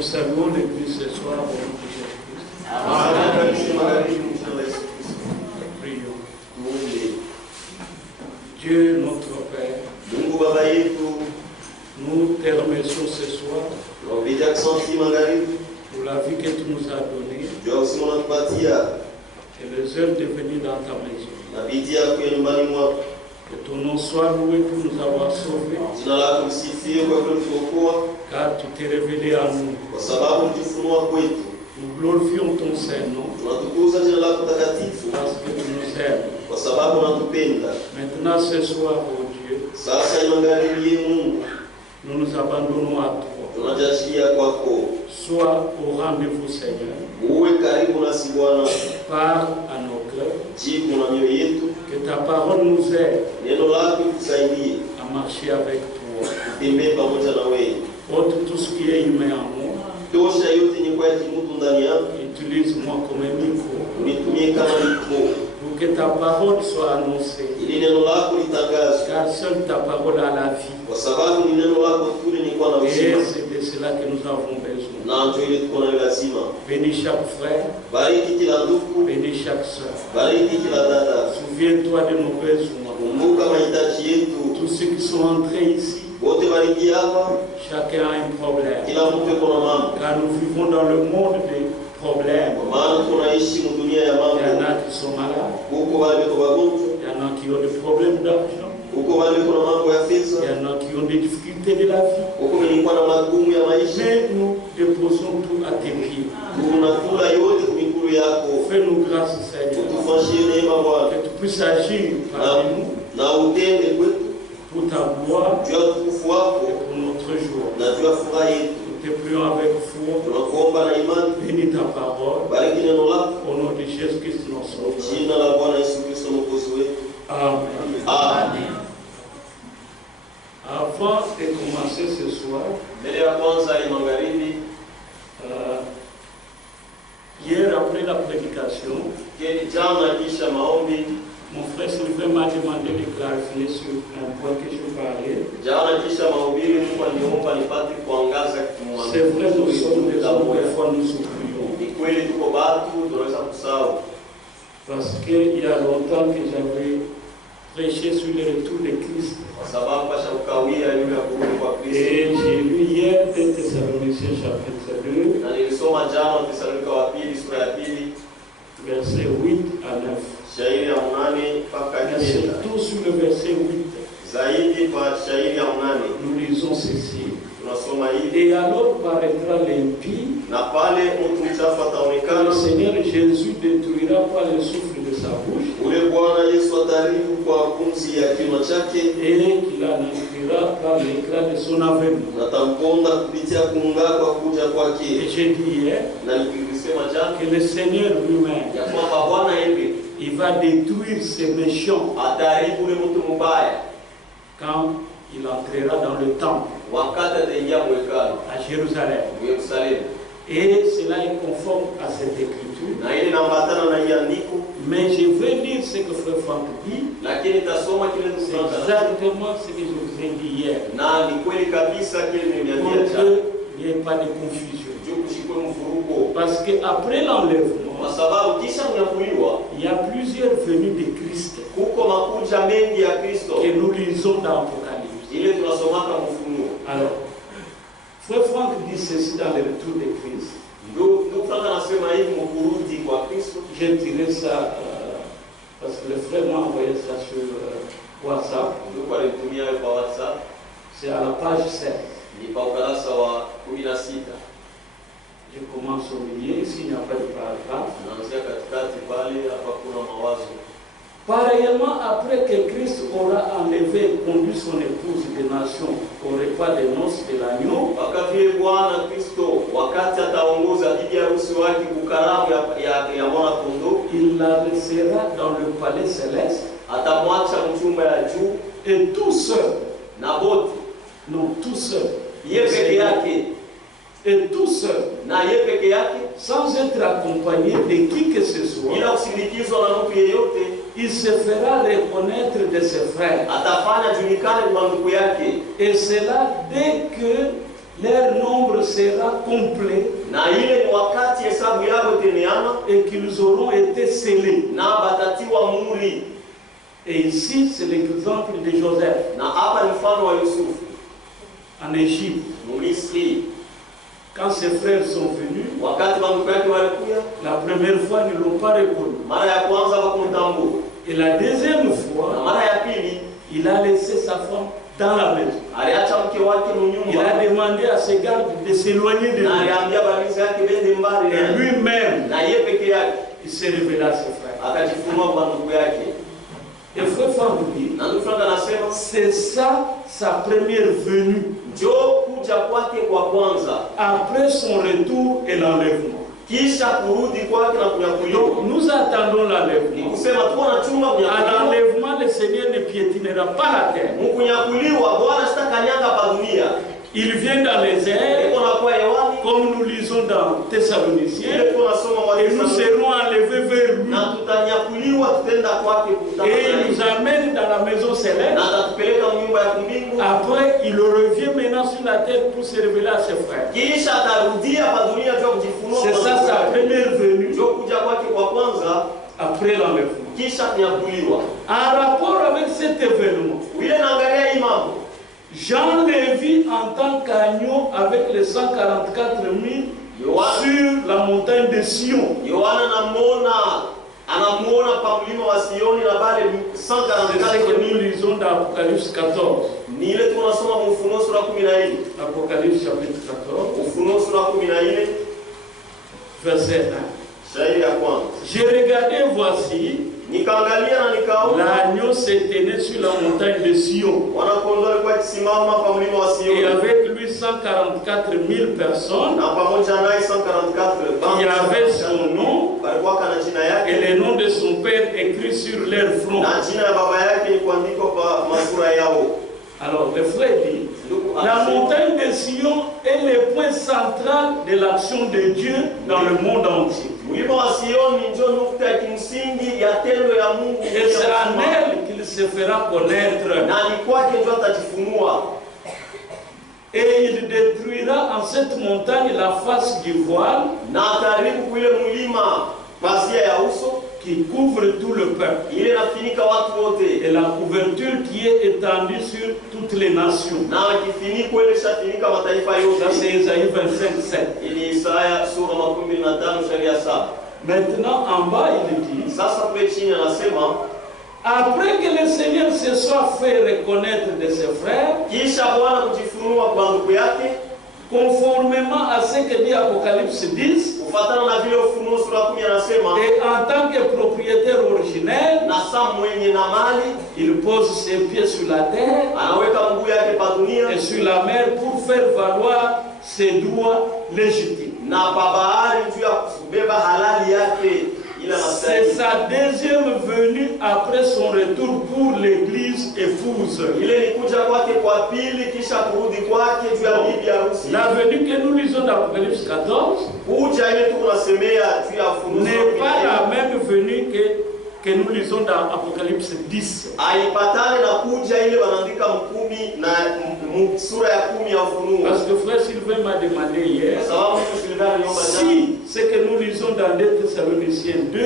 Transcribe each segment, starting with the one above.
Nous saluons l'Église ce soir au nom de Jésus-Christ. Prions. Dieu notre Père, nous te remercions ce soir pour la vie que tu nous as donnée et les heures de venir dans ta maison. Que ton nom soit loué pour nous avoir sauvés, car tu t'es révélé à nous. Nous glorifions ton Saint-Nom parce que tu nous aimes. Maintenant ce soir, oh Dieu, nous nous abandonnons à toi. Sois au rendez-vous, Seigneur. Parle à nos cœurs. Que ta parole nous aide à marcher avec toi. Ôte tout ce qui est humain en moi. Utilise-moi comme un micro pour que ta parole soit annoncée. Car seule ta parole a la vie. Et c'est de cela que nous avons besoin. Bénis chaque frère. Bénis chaque soeur. Souviens-toi de nos besoins. Tous ceux qui sont entrés ici, chacun a un problème. Car nous vivons dans le monde des problèmes. Il y en a qui sont malades. Il y en a qui ont des problèmes d'argent. Il y en a qui ont des difficultés de la vie. Mais nous déposons tout à tes pieds. Fais-nous grâce, Seigneur. Que tu puisses agir parmi nous pour ta gloire et pour notre jour. Nous te prions avec foi. Bénis ta parole. Au nom de Jésus-Christ, notre Sauveur. Amen. Amen. Avant de commencer ce soir, hier après la prédication, mon frère Sylvain m'a demandé de clarifier sur un point que je parlais. C'est vrai, nous sommes des hommes, des fois nous oublions. Parce qu'il y a longtemps que j'avais prêché sur le retour de Christ. Et j'ai lu hier 1 Thessaloniciens chapitre 2, verset 8 à 9. Mais surtout sur le verset 8, nous lisons ceci. Et alors paraîtra l'impie, le Seigneur Jésus détruira par le souffle de sa bouche, et qu'il anéantira par l'éclat de son avènement. Et j'ai dit hier que le Seigneur lui-même, il va détruire ces méchants quand il entrera dans le temple à Jérusalem. Et cela est conforme à cette écriture. Mais je vais lire ce que Frère Franck dit. C'est exactement ce que je vous ai dit hier. Pour qu'il n'y ait pas de confusion. Parce qu'après l'enlèvement, il y a plusieurs venues de Christ que nous lisons dans l'Apocalypse. Alors, Frère Franck dit ceci dans le retour de Christ. J'ai tiré ça parce que le frère m'a envoyé ça sur WhatsApp. C'est à la page 7. Je commence au milieu, ici il n'y a pas de paragraphe. Pareillement, après que Christ aura enlevé et conduit son épouse des nations au repas des noces de l'agneau, il la laissera dans le palais céleste. Et tout seul, non, tout seul, et tout seul, sans être accompagné de qui que ce soit, il se fera reconnaître de ses frères. Et cela dès que leur nombre sera complet et qu'ils auront été scellés. Et ici, c'est l'exemple de Joseph. En Égypte, quand ses frères sont venus, la première fois, ils ne l'ont pas reconnu. Et la deuxième fois, il a laissé sa femme dans la maison. Il a demandé à ses gardes de s'éloigner de lui. Et lui-même, il s'est révélé à ses frères. Et frère Fandoubi, c'est ça sa première venue. Après son retour et l'enlèvement. Donc nous attendons l'enlèvement. À l'enlèvement, le Seigneur ne piétinera pas la terre. Il vient dans les airs, comme nous lisons dans Thessaloniciens, et nous serons enlevés vers lui. Et il nous amène dans la maison céleste. Après, il revient maintenant sur la terre pour se révéler à ses frères. C'est ça sa première venue après l'enlèvement. En rapport avec cet événement, Jean le vit en tant qu'agneau avec les 144 000 sur la montagne de Sion. Nous lisons dans Apocalypse 14. Apocalypse chapitre 14. Verset 1. J'ai regardé, voici, l'agneau s'éteignait sur la montagne de Sion. Et avec lui 144 000 personnes qui avaient son nom et le nom de son père écrit sur leur front. Alors le frère dit, la montagne de Sion est le point central de l'action de Dieu dans le monde entier. Et c'est en elle qu'il se fera connaître. Et il détruira en cette montagne la face du voile qui couvre tout le peuple. Et la couverture qui est étendue sur toutes les nations. Ça c'est Isaïe 25:7. Maintenant en bas il dit, après que le Seigneur se soit fait reconnaître de ses frères, conformément à ce que dit Apocalypse 10, et en tant que propriétaire originel, il pose ses pieds sur la terre et sur la mer pour faire valoir ses droits légitimes. C'est sa deuxième venue après son retour pour l'église épouse. La venue que nous lisons dans Apocalypse 14 n'est pas la même venue que nous lisons dans Apocalypse 10. Parce que frère Sylvain m'a demandé hier si ce que nous lisons dans 2 Thessaloniciens 2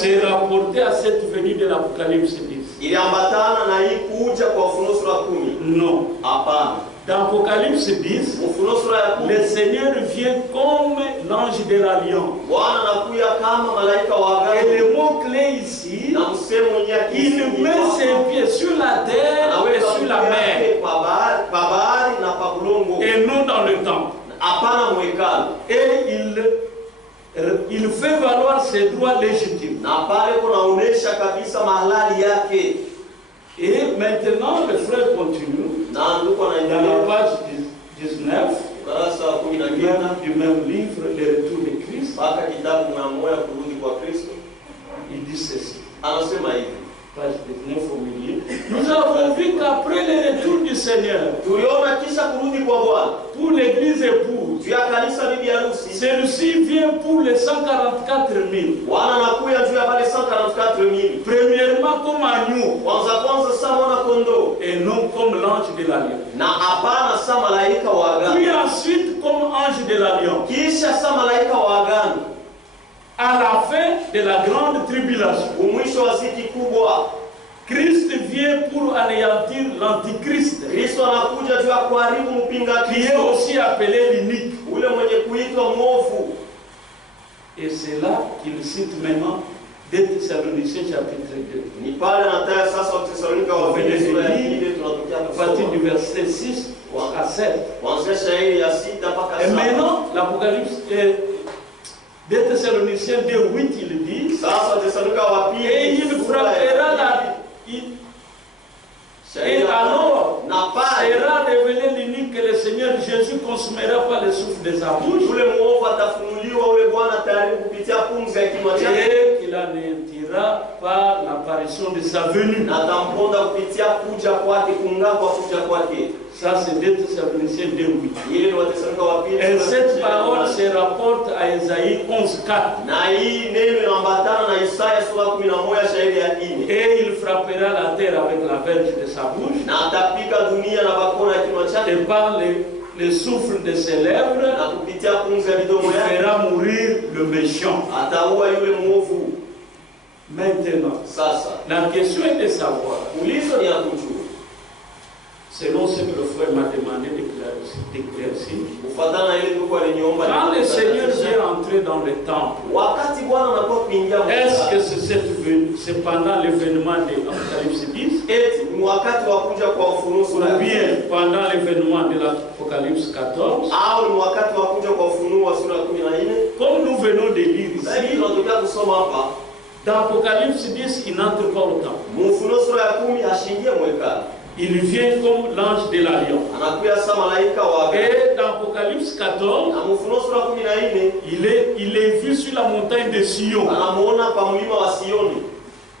c'est rapporté à cette venue de l'Apocalypse 10. Non. Dans Apocalypse 10, le Seigneur vient comme l'ange de l'alliance. Et le mot-clé ici, il met ses pieds sur la terre et sur la mer. Et non dans le temple. Et il fait valoir ses droits légitimes. Et maintenant, le frère continue dans la page 19 du même livre, Le Retour de Christ. Il dit ceci. Page 19 au milieu. Nous avons vu qu'après le retour du Seigneur, pour l'église l'église épouse. Celui-ci vient pour les 144 000. Premièrement comme agneau. Et non comme l'ange de l'alliance. Puis ensuite comme ange de l'alliance. À la fin de la grande tribulation, Christ vient pour anéantir l'antichrist, qui est aussi appelé l'inique. Et c'est là qu'il cite maintenant 2 Thessaloniciens chapitre 2. À partir du verset 6 à 7. Et maintenant, l'Apocalypse 2 Thessaloniciens 2, 8, il dit, et il frappera la... Et alors, sera révélé l'unique que le Seigneur Jésus consumera par le souffle de sa bouche. Et qu'il anéantira par l'apparition de sa venue. Ça, c'est 2 Thessaloniciens 2, 8. Et cette parole se rapporte à Isaïe 11, 4. Et il frappera la terre avec la verge de sa bouche. Et par le souffle de ses lèvres, il fera mourir le méchant. Maintenant, la question est de savoir, selon ce que le frère m'a demandé d'éclaircir, quand le Seigneur vient entrer dans le temple, est-ce que c'est pendant l'événement de l'Apocalypse 10 ou bien pendant l'événement de l'Apocalypse 14? Comme nous venons de lire ici, dans l'Apocalypse 10, il n'entre pas au temple. Il vient comme l'ange de l'alliance. Et dans l'Apocalypse 14, il est vu sur la montagne de Sion.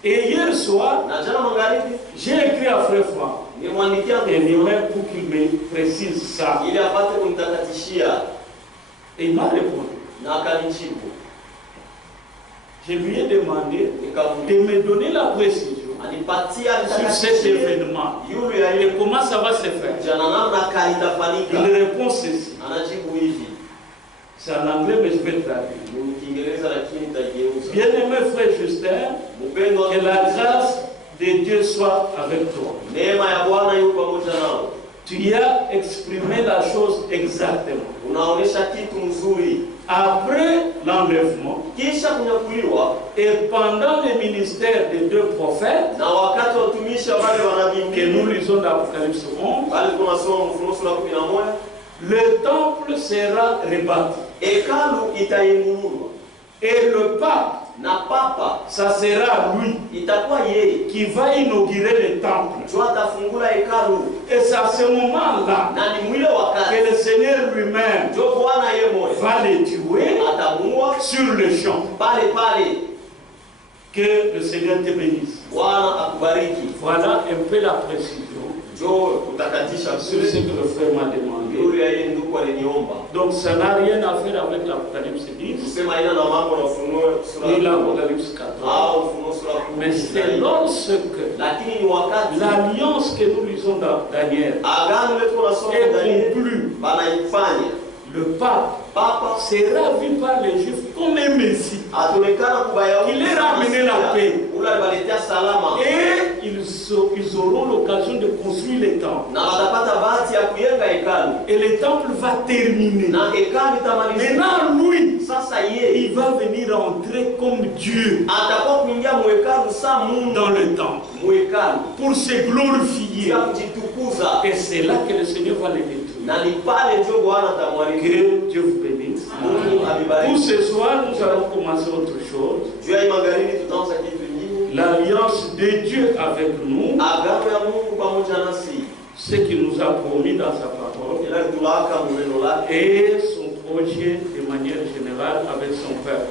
Et hier soir, j'ai écrit à Frère Franck et pour qu'il me précise ça. Et il m'a répondu. Je lui ai demandé de me donner la précision sur cet événement et comment ça va se faire. Il répond ceci. C'est en anglais, mais je vais traduire. Bien-aimé frère Justin, que la grâce de Dieu soit avec toi. Tu as exprimé la chose exactement. Après l'enlèvement et pendant le ministère des 2 prophètes que nous lisons dans l'Apocalypse 11, le temple sera rebâti. Et le pape, ça sera lui qui va inaugurer le temple. Et c'est à ce moment-là que le Seigneur lui-même va les tuer sur le champ. Que le Seigneur te bénisse. Voilà un peu la précision sur ce que le frère m'a demandé. Donc ça n'a rien à faire avec l'Apocalypse 10 et l'Apocalypse 14. Mais c'est lorsque l'alliance que nous lisons dans Daniel est conclue, le pape sera vu par les Juifs comme un Messie. Il est ramené la paix. Et ils auront l'occasion de construire les temples. Et le temple va terminer. Maintenant, lui, il va venir entrer comme Dieu dans le temple pour se glorifier. Et c'est là que le Seigneur va les détruire. Que Dieu vous bénisse. Pour ce soir, nous allons commencer autre chose. L'alliance de Dieu avec nous, ce qu'il nous a promis dans sa parole, et son projet de manière générale avec son peuple.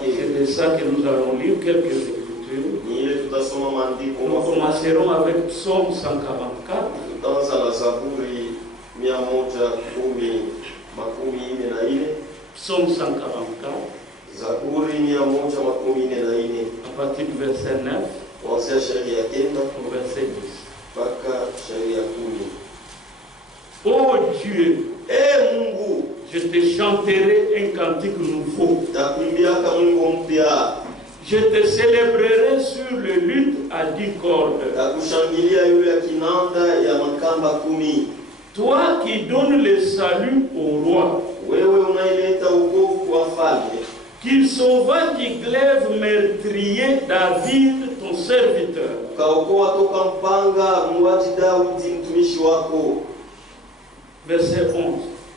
C'est de ça que nous allons lire quelques écritures. Nous commencerons avec Psaume 144. Psaume 144. Zaburi 144. À partir du verset 9. Kuanzia shairi ya 9 au verset 10. Mpaka shairi ya 10. Oh Dieu, Mungu, je te chanterai un cantique nouveau. Takuimbiaka Mungu mpya. Je te célébrerai sur le luth à 10 cordes. Takushangilia yule ya kinanda ya makamba 10. Toi qui donnes le salut au roi. Wewe unaileta wokovu kwa falme. Qu'il sauva du glaive meurtrier David, ton serviteur. Kaokoa toka mpanga muuaji Daudi mtumishi wako. Verset 11.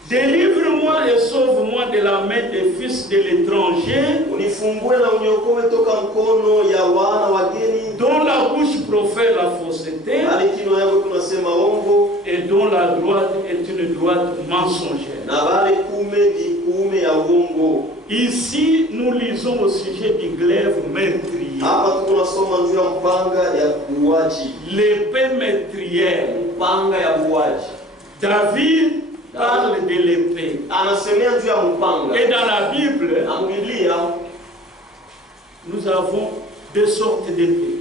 Délivre-moi et sauve-moi de la main des fils de l'étranger, unifungue na uniokoe toka mkono ya wana wageni, dont la bouche profère la fausseté, alikino yako kunasema ongo, et dont la droite est une droite mensongère. Na bale kume di kume ya uongo. Ici, nous lisons au sujet du glaive meurtrier. Hapa tunasoma juu ya mpanga ya uaji. L'épée meurtrière, mpanga ya uaji. David parle de l'épée. Et dans la Bible, nous avons deux sortes d'épées.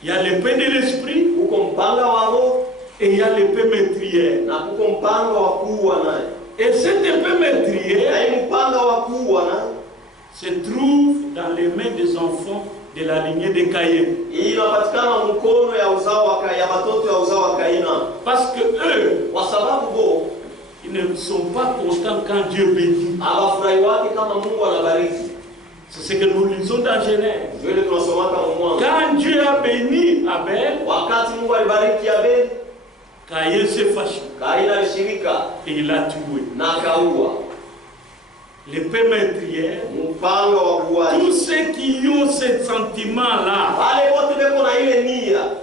Il y a l'épée de l'esprit et il y a l'épée meurtrière. Et cette épée meurtrière se trouve dans les mains des enfants de la lignée de Caïn. Parce que eux, ils ne sont pas contents quand Dieu bénit. C'est ce que nous lisons dans Genèse. Quand Dieu a béni Abel, Caïn s'est fâché et il l'a tué. L'épée meurtrière, tous ceux qui ont ce sentiment-là,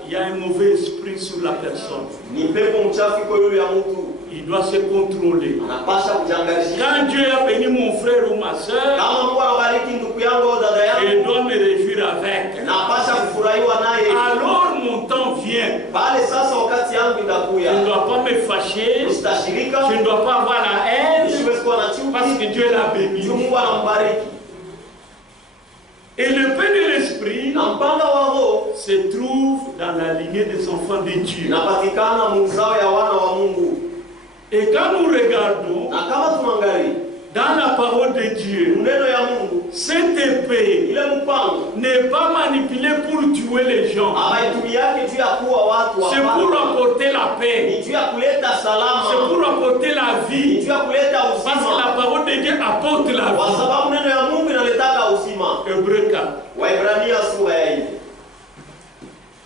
il y a un mauvais esprit sur la personne. Il doit se contrôler. Quand Dieu a béni mon frère ou ma soeur, je dois me réjouir avec. Alors mon temps vient. Je ne dois pas me fâcher. Je ne dois pas avoir la haine. Parce que Dieu l'a béni. Et l'épée de l'esprit se trouve dans la lignée des enfants de Dieu. Et quand nous regardons dans la parole de Dieu, cette épée n'est pas manipulée pour tuer les gens. C'est pour apporter la paix. C'est pour apporter la vie. Parce que la parole de Dieu apporte la vie. Hébreux 4.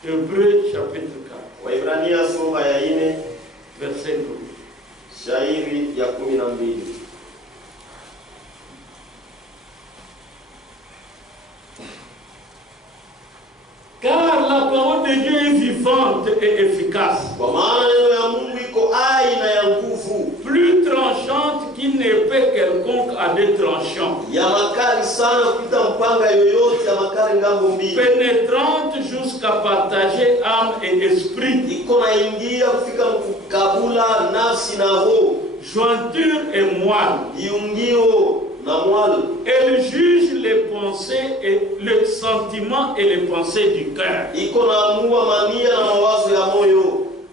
Hébreux chapitre 4. Verset 12. Shairi ya 12. Car la parole de Dieu est vivante et efficace. Plus tranchante qu'une épée quelconque à deux tranchants. Pénétrante jusqu'à partager âme et esprit. Jointure et moelle. Elle juge les pensées et les sentiments et les pensées du cœur.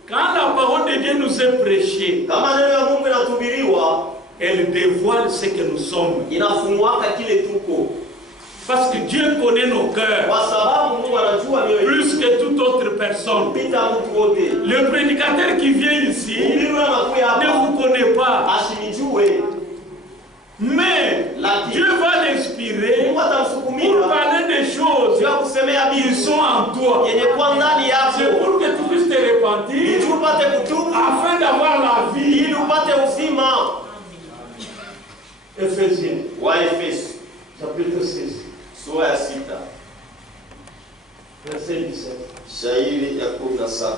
Quand la parole de Dieu nous est prêchée, elle dévoile ce que nous sommes. Parce que Dieu connaît nos cœurs plus que toute autre personne. Le prédicateur qui vient ici ne vous connaît pas. Mais Dieu va l'inspirer pour parler des choses qui sont en toi. C'est pour que tu puisses te repentir afin d'avoir la vie. Ephésiens, chapitre 6, verset 17. Shairi ya 17.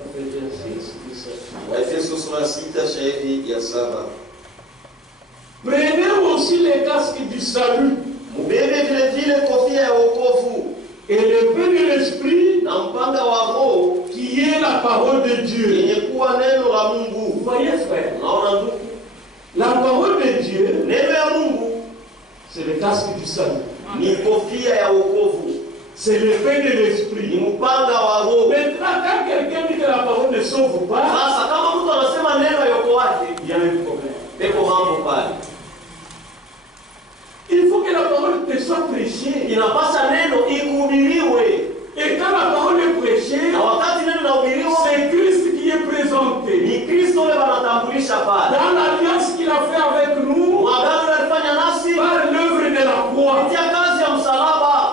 Ephésiens 6, 17. Waefeso sura 6 shairi ya 7. Prenez aussi les casques du salut. Et l'épée de l'esprit qui est de Dieu. Vous voyez, frère? La parole de Dieu, c'est le casque du salut. C'est l'épée de l'esprit. Maintenant, quand quelqu'un dit que la parole ne sauve pas, il y a un problème. Il faut que la parole te soit prêchée. Et quand la parole est prêchée, c'est Christ qui est présenté. Dans l'alliance qu'il a fait avec nous, par l'œuvre de la croix.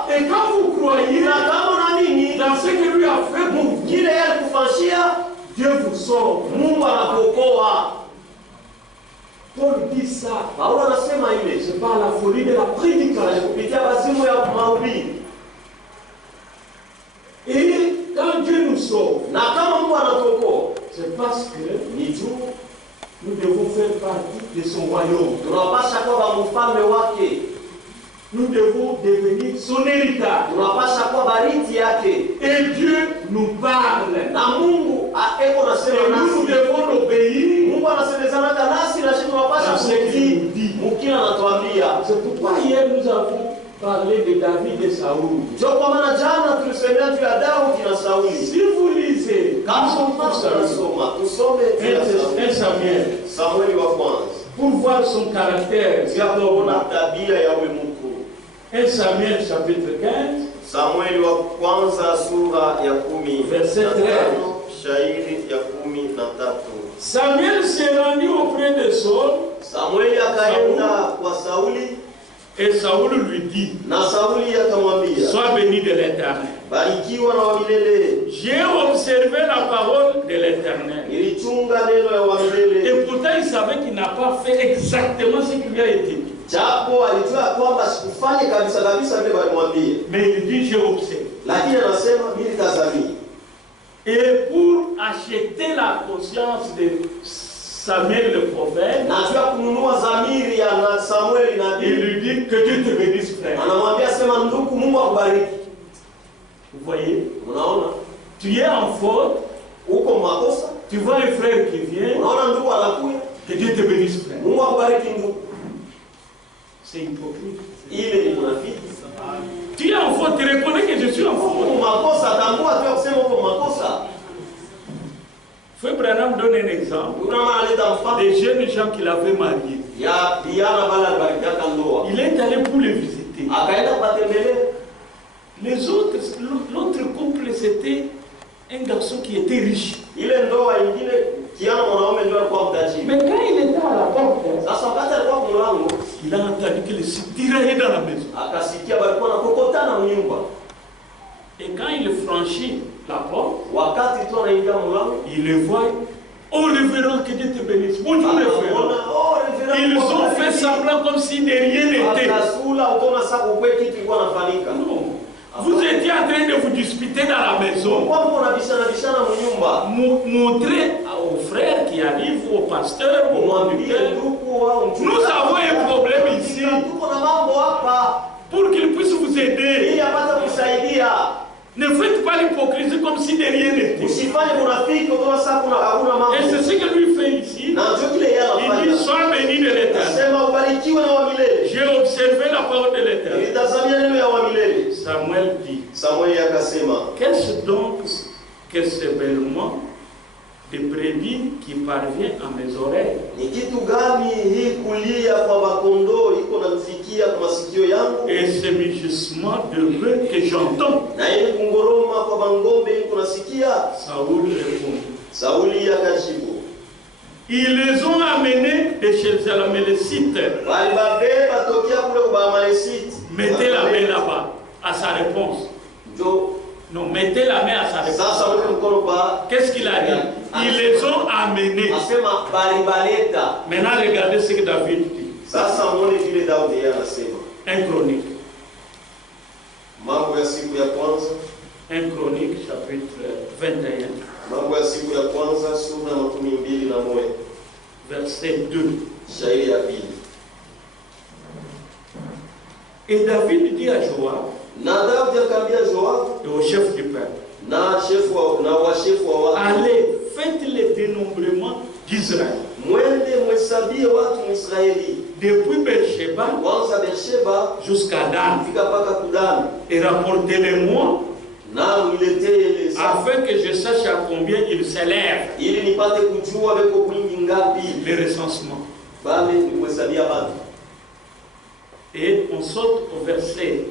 Et quand vous croyez dans ce qu'il lui a fait pour vous, Dieu vous sauve. Paul dit ça. C'est pas la folie de la prédication. Et quand Dieu nous sauve, c'est parce que nous devons faire partie de son royaume. Nous devons devenir son héritage. Et Dieu nous parle. Et nous devons l'obéir. C'est pourquoi hier nous avons parlé de David et Saoul. Si vous lisez 1 Samuel, pour voir son caractère, 1 Samuel chapitre 15, verset 13. Samuel s'est rendu auprès de Saul. Et Saoul lui dit, sois béni de l'Éternel. J'ai observé la parole de l'Éternel. Et pourtant il savait qu'il n'a pas fait exactement ce qui lui a été dit. Mais il dit, j'ai observé. Et pour acheter la conscience de Samuel le prophète, il lui dit que Dieu te bénisse, frère. Vous voyez? Tu es en faute. Tu vois un frère qui vient. Que Dieu te bénisse, frère. C'est hypocrite. Tu es en faute, tu reconnais que je suis en faute. Frère Branham donne un exemple. Des jeunes gens qu'il avait mariés. Il est allé pour les visiter. Les autres, l'autre couple, c'était un garçon qui était riche. Mais quand il était à la porte, il a entendu qu'il se tirait dans la maison. Et quand il franchit la porte, il le voit. Oh révérend, que Dieu te bénisse. Bonjour révérend. Ils ont fait semblant comme si de rien n'était. Non. Vous étiez en train de vous disputer dans la maison. Montrez aux frères qui arrivent, aux pasteurs, aux moniteurs. Nous avons un problème ici. Pour qu'ils puissent vous aider. Ne faites pas l'hypocrisie comme si de rien n'était. Et c'est ce que lui fait ici. Il dit, sois béni de l'Éternel. J'ai observé la parole de l'Éternel. Samuel dit, qu'est-ce donc que ce bêlement de brebis qui parvient à mes oreilles? Et ce mugissement de bœuf que j'entends. Saoul répondit. Ils les ont amenés de chez les Amalécites. Mettez la main là-bas à sa réponse. Non, mettez la main à sa réponse. Qu'est-ce qu'il a dit? Ils les ont amenés. Maintenant, regardez ce que David dit. Un Chronique. Un Chronique, chapitre 21. Verset 2. Et David dit à Joab, et au chef du peuple, allez, faites le dénombrement d'Israël. Depuis Beersheba jusqu'à Dan. Et rapportez-les-moi. Afin que je sache à combien il s'élève. Le recensement. Et on saute au verset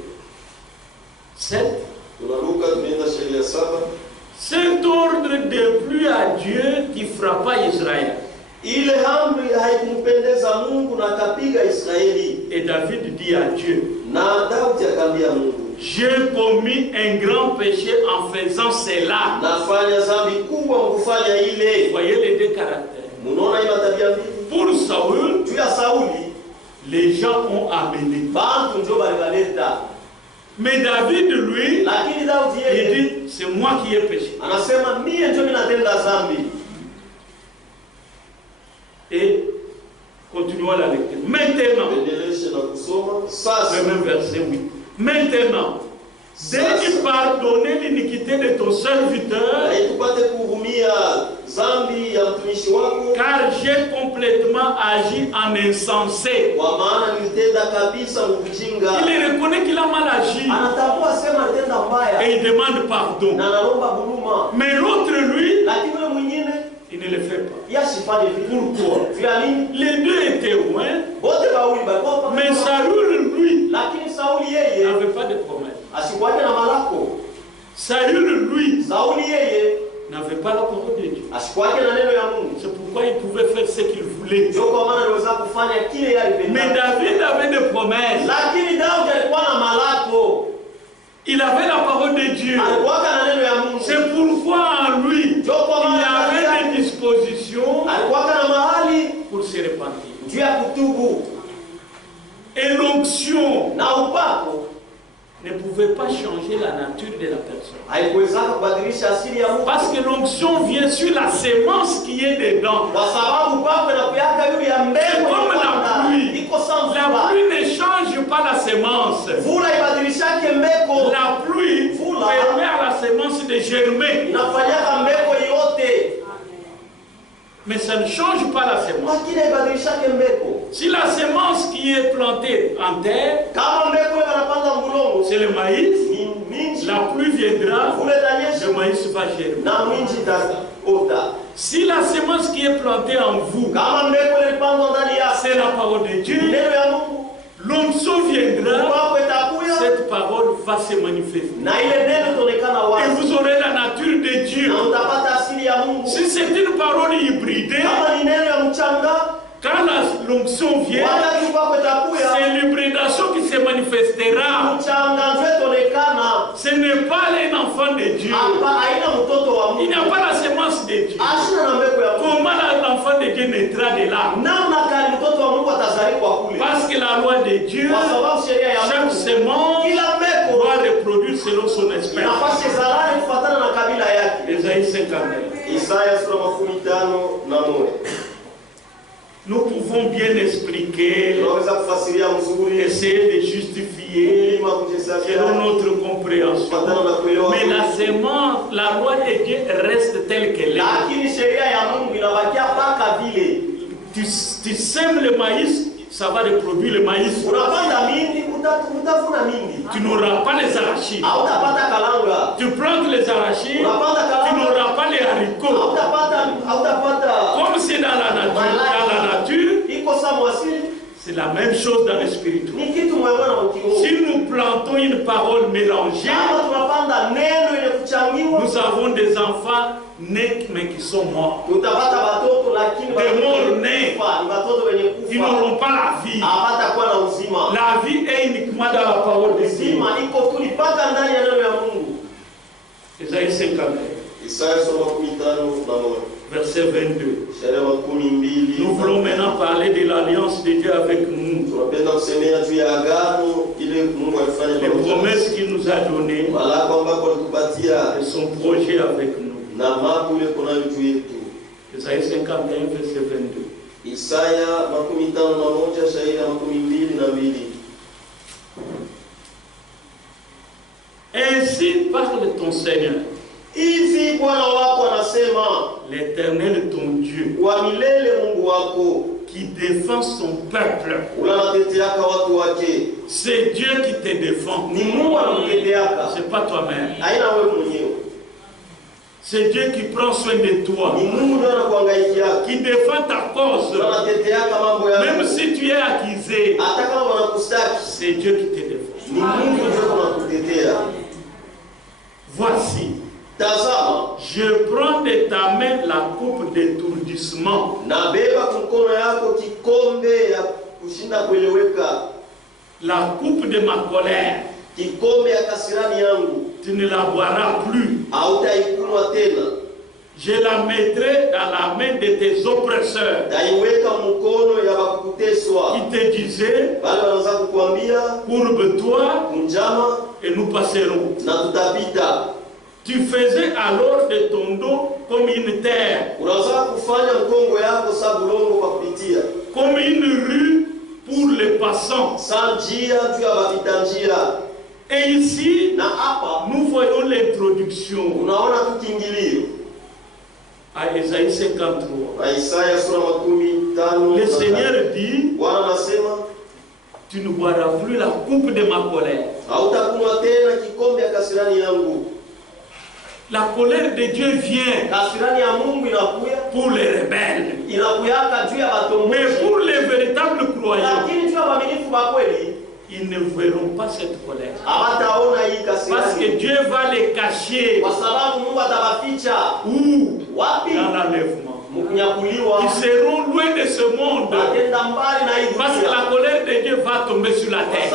7. Cet ordre de pluie à Dieu qui frappa Israël. Et David dit à Dieu, j'ai commis un grand péché en faisant cela. Voyez les deux caractères. Pour Saül, les gens ont amené. Mais David, lui, il dit, c'est moi qui ai péché. Et continuons la lecture. Maintenant, le même verset 8. Maintenant, daigne pardonner l'iniquité de ton serviteur, car j'ai complètement agi en insensé. Il reconnaît qu'il a mal agi et il demande pardon. Mais l'autre, lui, il ne le fait pas. Pourquoi? Les deux étaient loin, mais Saül, lui, n'avait pas de promesse. Saül, lui, n'avait pas la parole de Dieu. C'est pourquoi il pouvait faire ce qu'il voulait. Mais David avait des promesses. Il avait la parole de Dieu. C'est pourquoi en lui, il y avait des dispositions pour se repentir. Et l'onction ne pouvait pas changer la nature de la personne. Parce que l'onction vient sur la sémence qui est dedans. C'est comme la pluie. La pluie ne change pas la sémence. La pluie permet à la sémence de germer. Mais ça ne change pas la sémence. Si la sémence qui est plantée en terre, c'est le maïs, la pluie viendra, le maïs va germer. Si la sémence qui est plantée en vous, c'est la parole de Dieu, l'onction viendra, cette parole va se manifester. Et vous aurez la nature de Dieu. Si c'est une parole hybridée, quand l'onction vient, c'est l'hybridation qui se manifestera. Ce n'est pas un enfant de Dieu. Il n'y a pas la sémence de Dieu. Comment l'enfant de Dieu naîtra de là? Parce que la loi de Dieu, chaque sémence doit reproduire selon son espèce. Ésaïe 59. Nous pouvons bien expliquer, essayer de justifier selon notre compréhension. Mais la sémence, la loi de Dieu reste telle qu'elle est. Tu sèmes le maïs, ça va reproduire le maïs. Tu n'auras pas les arachides. Tu plantes les arachides, tu n'auras pas les haricots. Comme c'est dans la nature, c'est la même chose dans le spirituel. Si nous plantons une parole mélangée, nous avons des enfants nés mais qui sont morts. Des morts nés, ils n'auront pas la vie. La vie est uniquement dans la parole de Dieu. Ésaïe 50. Verset 22. Nous voulons maintenant parler de l'alliance de Dieu avec nous. Les promesses qu'il nous a données et son projet avec nous. Isaïe 51, verset 22. Ainsi parle ton Seigneur. l'Éternel ton Dieu qui défend son peuple. C'est Dieu qui te défend. C'est pas toi-même. C'est Dieu qui prend soin de toi, qui défend ta cause. Même si tu es accusé, c'est Dieu qui te défend. Voici, je prends de ta main la coupe d'étourdissement, la coupe de ma colère. Tu ne la boiras plus. Je la mettrai dans la main de tes oppresseurs qui te disaient, courbe-toi et nous passerons. Tu faisais alors de ton dos comme une terre, comme une rue pour les passants. Et ici, nous voyons l'introduction à Ésaïe 53. Le Seigneur dit, tu ne boiras plus la coupe de ma colère. La colère de Dieu vient pour les rebelles. Mais pour les véritables croyants, ils ne verront pas cette colère. Parce que Dieu va les cacher. Où? Dans l'enlèvement. Ils seront loin de ce monde. Parce que la colère de Dieu va tomber sur la terre.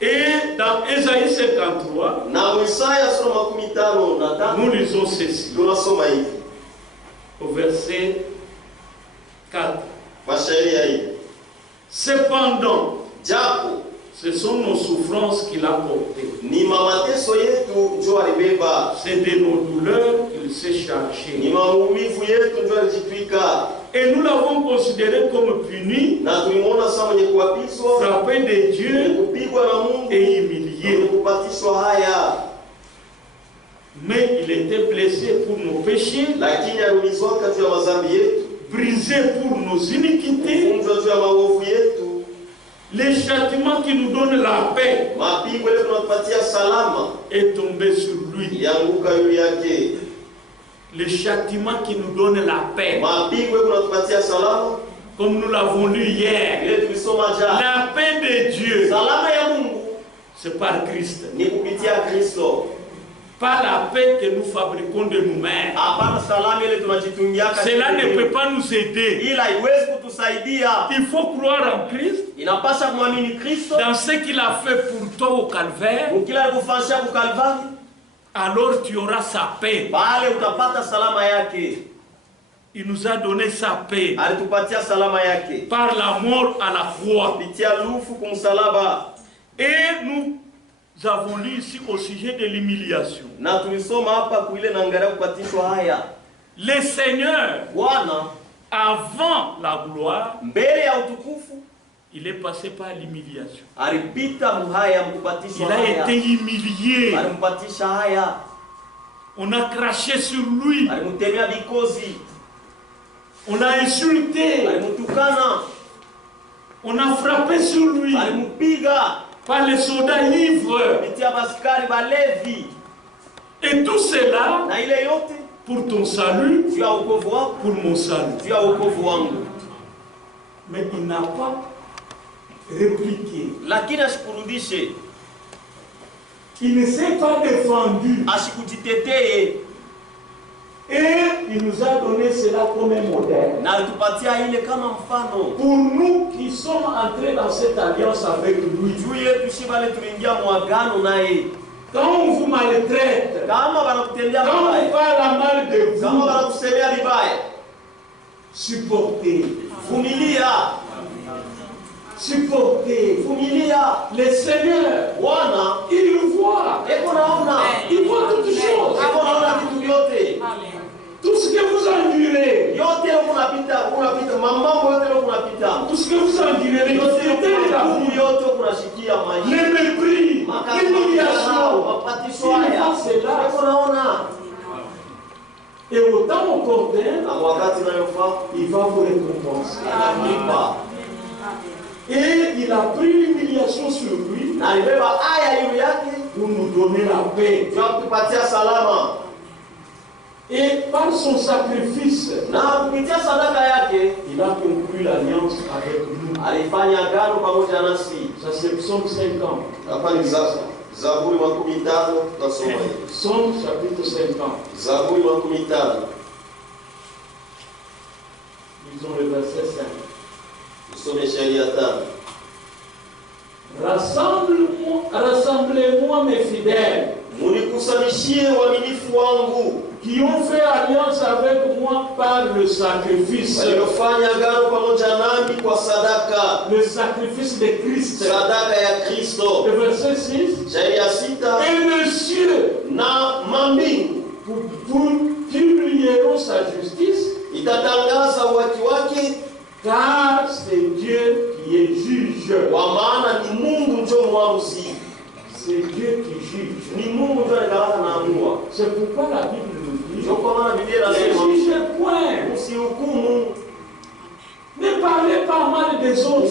Et dans Ésaïe 53, nous lisons ceci. Au verset 4. Cependant, ce sont nos souffrances qu'il a portées. C'est de nos douleurs qu'il s'est chargé. Et nous l'avons considéré comme puni, frappé de Dieu et humilié. Mais il était blessé pour nos péchés, brisé pour nos iniquités. Le châtiment qui nous donne la paix est tombé sur lui. Le châtiment qui nous donne la paix, comme nous l'avons lu hier, la paix de Dieu, c'est par Christ. Pas la paix que nous fabriquons de nous-mêmes. Cela ne peut pas nous aider. Il faut croire en Christ, dans ce qu'il a fait pour toi au calvaire. Alors tu auras sa paix. Il nous a donné sa paix par la mort à la croix. Et nous avons lu ici au sujet de l'humiliation. Le Seigneur, avant la gloire, il est passé par l'humiliation. Il a été humilié. On a craché sur lui. On l'a insulté. On a frappé sur lui. Par les soldats ivres. Et tout cela pour ton salut, pour mon salut. Mais il n'a pas répliqué. Il ne s'est pas défendu. Et il nous a donné cela comme un modèle. Pour nous qui sommes entrés dans cette alliance avec lui. Quand on vous maltraite, quand on parle mal de vous, supportez. Supportez. Le Seigneur, il voit. Il voit toutes choses. Tout ce que vous endurez, tout ce que vous endurez, le mépris, l'humiliation, il va vois cela. Et au temps opportun, il va vous récompenser. Et il a pris l'humiliation sur lui pour nous donner la paix. Et par son sacrifice, il a conclu l'alliance avec nous. Ça c'est Psaume 50. Psaume chapitre 50. Lisons le verset 5. Rassemblez-moi mes fidèles qui ont fait alliance avec moi par le sacrifice. Le sacrifice de Christ. Le verset 6. Et le ciel publieront sa justice, car c'est Dieu qui est juge. C'est Dieu qui juge. C'est pourquoi la Bible nous dit, ne jugez point. Ne parlez pas mal des autres.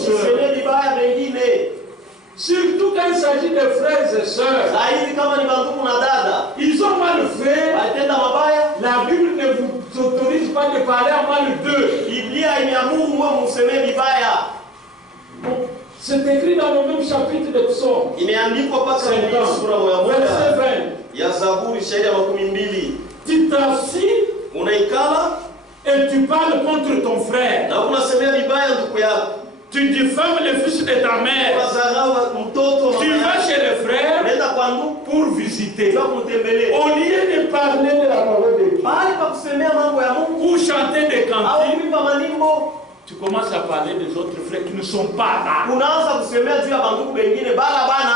Surtout quand il s'agit de frères et sœurs. Ils ont mal fait. La Bible ne vous autorise pas de parler à mal d'eux. C'est écrit dans le même chapitre de Psaume. Verset 20. Tu t'assis et tu parles contre ton frère. Tu diffames le fils de ta mère. Tu vas chez le frère pour visiter. Au lieu de parler de la parole de Dieu, pour chanter des cantiques, tu commences à parler des autres frères qui ne sont pas là.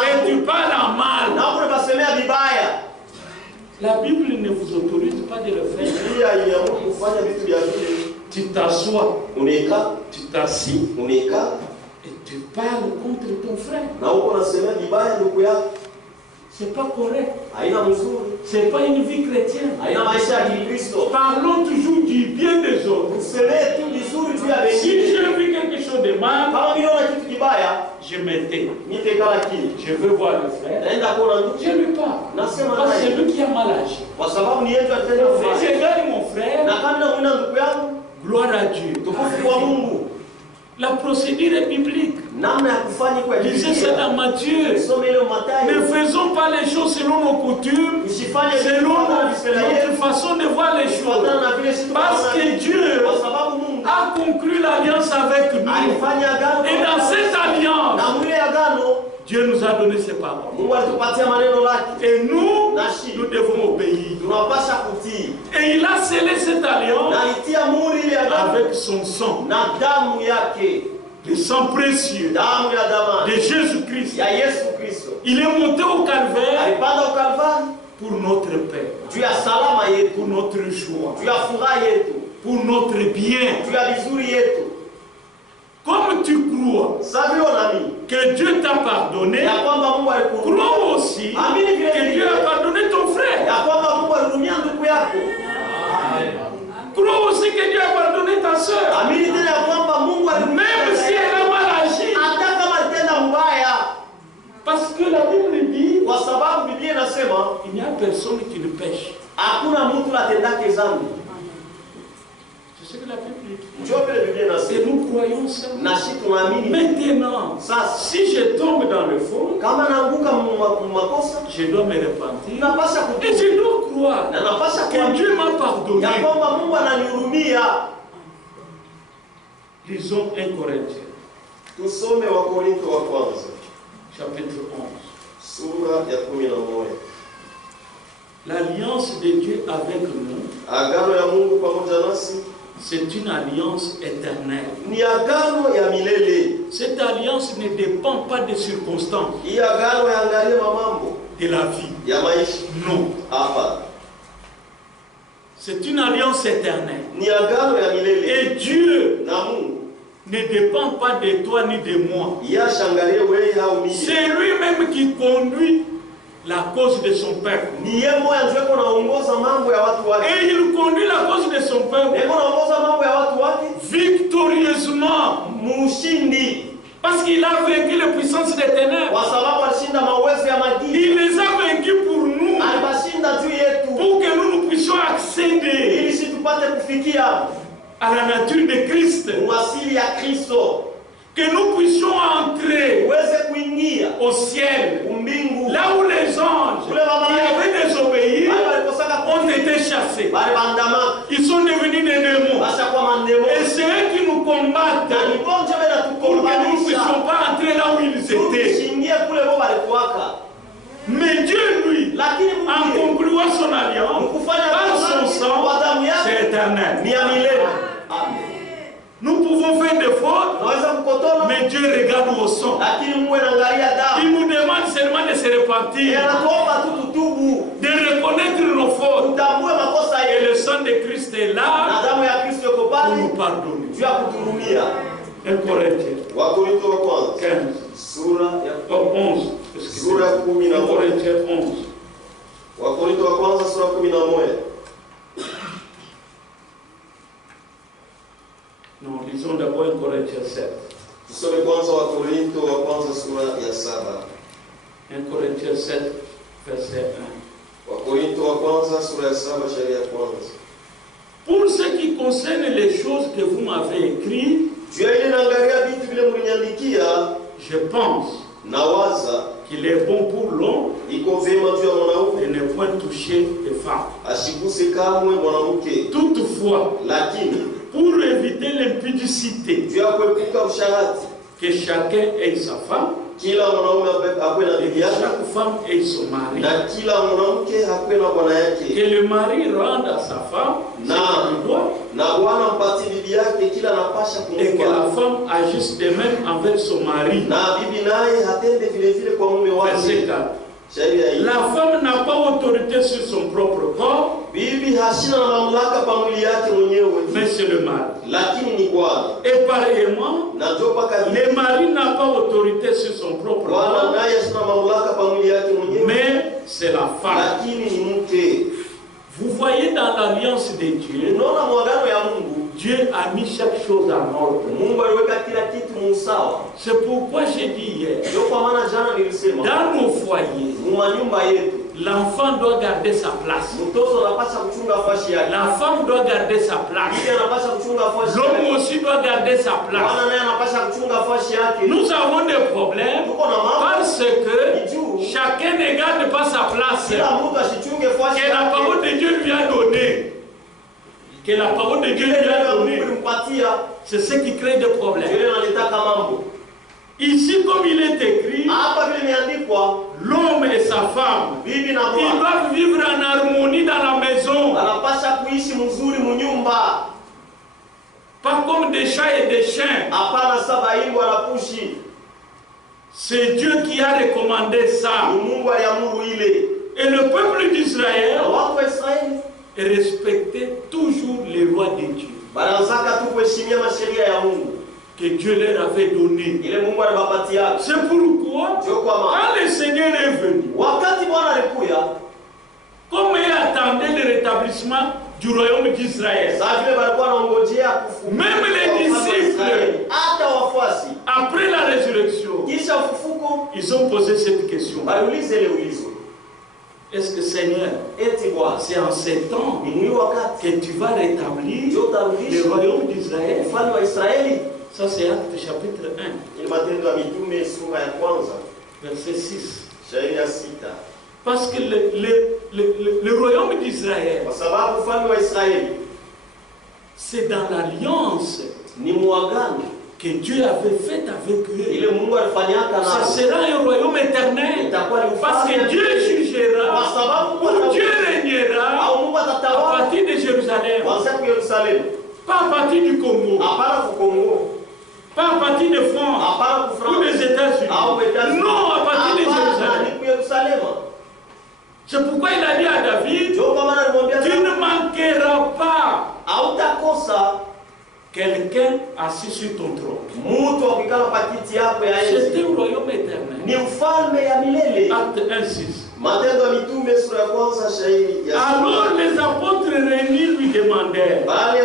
Et tu parles en mal. La Bible ne vous autorise pas de le faire. Tu t'assois, tu t'assis et tu parles contre ton frère. C'est pas correct. C'est pas une vie chrétienne. Parlons toujours du bien des autres. Si je vis quelque chose de mal, je m'étais. Je veux voir le frère. Je lui parle. Parce que c'est lui qui a mal agi. Si je gagne mon frère, gloire à Dieu. La procédure est biblique. Lisez ça dans Matthieu. Ne faisons pas les choses selon nos coutumes, selon notre façon de voir les choses. Parce que Dieu a conclu l'alliance avec nous. Et dans cette alliance, Dieu nous a donné ses paroles. Et nous devons obéir. Et il a scellé cette alliance avec son sang. Le sang précieux de Jésus-Christ. Il est monté au calvaire pour notre paix, pour notre joie, pour notre bien. Comme tu crois que Dieu t'a pardonné, crois aussi que Dieu a pardonné ton frère. Crois aussi que Dieu a pardonné ta soeur. Même si elle a mal agi. Parce que la Bible dit, il n'y a personne qui ne pêche. C'est ce que la Bible dit. Et nous croyons ça. Maintenant, si je tombe dans le fond, je dois me repentir. Et je dois croire que Dieu m'a pardonné. Lisons 1 Corinthiens. Chapitre 11. L'alliance de Dieu avec nous, c'est une alliance éternelle. Cette alliance ne dépend pas des circonstances de la vie. Non. C'est une alliance éternelle. Et Dieu ne dépend pas de toi ni de moi. C'est lui-même qui conduit la cause de son peuple. Ni yeye mmoja ndiye anaongoza mambo ya watu wake. Et il conduit la cause de son peuple. Yeye anaongoza mambo ya watu wake victorieusement. Mushindi. Parce qu'il a vaincu les puissances des ténèbres. Kwa sababu alishinda mawezo ya giza. Il les a vaincus pour nous. Alibashinda juu yetu. Pour que nous puissions accéder. Ili sisi tupate kufikia à la nature de Christ. Mwasili ya Kristo. Que nous puissions entrer au ciel, là où les anges qui avaient désobéi ont été chassés. Ils sont devenus des démons. Et c'est eux qui nous combattent pour que nous ne puissions pas entrer là où ils étaient. Mais Dieu, lui, en concluant son alliance, par son sang, c'est éternel. Nous pouvons faire des fautes, mais Dieu regarde au sang. Il nous demande seulement de se repentir, de reconnaître nos fautes. Et le sang de Christ est là pour nous pardonner. 1 Corinthiens 15, 11. 1 Corinthiens 11. Wakorintho wa kwanza sura 11. Non, lisons d'abord 1 Corinthiens 7. Tusome kwanza Wakorintho wa kwanza sura ya 7. 1 Corinthiens 7, verset 1. Wakorintho wa kwanza sura ya 7 shairi ya kwanza. Pour ce qui concerne les choses que vous m'avez écrites, je pense qu'il est bon pour l'homme de ne point toucher les femmes. Toutefois, pour éviter l'impudicité, que chacun ait sa femme, et que chaque femme ait son mari, que le mari rende à sa femme ce qu'il doit, et que la femme agisse de même envers son mari. Verset 4. La femme n'a pas autorité sur son propre corps, mais c'est le mari. Et pareillement, le mari n'a pas autorité sur son propre corps, mais c'est la femme. Vous voyez dans l'alliance de Dieu, Dieu a mis chaque chose en ordre. C'est pourquoi j'ai dit hier, dans nos foyers, l'enfant doit garder sa place. La femme doit garder sa place. L'homme aussi doit garder sa place. Nous avons des problèmes parce que chacun ne garde pas sa place que la parole de Dieu lui a donnée. Que la parole de Dieu lui a donnée. C'est ce qui crée des problèmes. Ici, comme il est écrit, l'homme et sa femme, ils doivent vivre en harmonie dans la maison. Pas comme des chats et des chiens. C'est Dieu qui a recommandé ça. Et le peuple d'Israël respectait toujours les lois de Dieu que Dieu leur avait donné. C'est pourquoi, quand le Seigneur est venu, comme il attendait le rétablissement du royaume d'Israël, même les disciples, après la résurrection, ils ont posé cette question. Est-ce que Seigneur, c'est en ces temps que tu vas rétablir le royaume d'Israël? Ça c'est Acte chapitre 1. Verset 6. Parce que le royaume d'Israël, c'est dans l'alliance que Dieu avait faite avec eux. Ça sera un royaume éternel. Parce que Dieu jugera, ou Dieu régnera à partir de Jérusalem. Pas à partir du Congo. Pas à partir de France ou des États-Unis. Non, à partir de Jérusalem. C'est pourquoi il a dit à David, tu ne manqueras pas quelqu'un assis sur ton trône. C'est un royaume éternel. Acte 1:6. Matendo ya Mitume sura ya kwanza shairi ya alors les apôtres réunis lui demandèrent, wale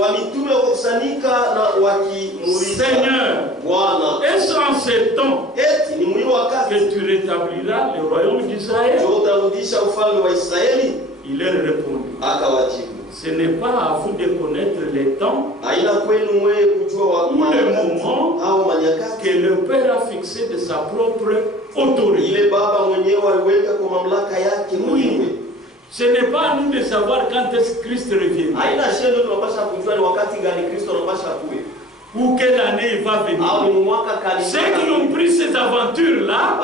wa mitume wakusanyika na wakimuuliza, Seigneur, Bwana, est-ce en ce temps eti ni mwili wakati que tu rétabliras le royaume d'Israël? utarudisha ufalme wa Israeli? Il leur répondit, Akawajibu, ce n'est pas à vous de connaître les temps haina kwenu mwe kujua wa ou le moment au manyakati que le Père a fixé de sa propre autorité. ile Baba mwenyewe aliweka kwa mamlaka yake mwenyewe. Ce n'est pas à nous de savoir quand est-ce que Christ reviendra. Haina shendo tunapasha kujua ni wakati gani Kristo anapasha kuja. Ou quelle année il va venir. Ceux qui ont pris ces aventures-là,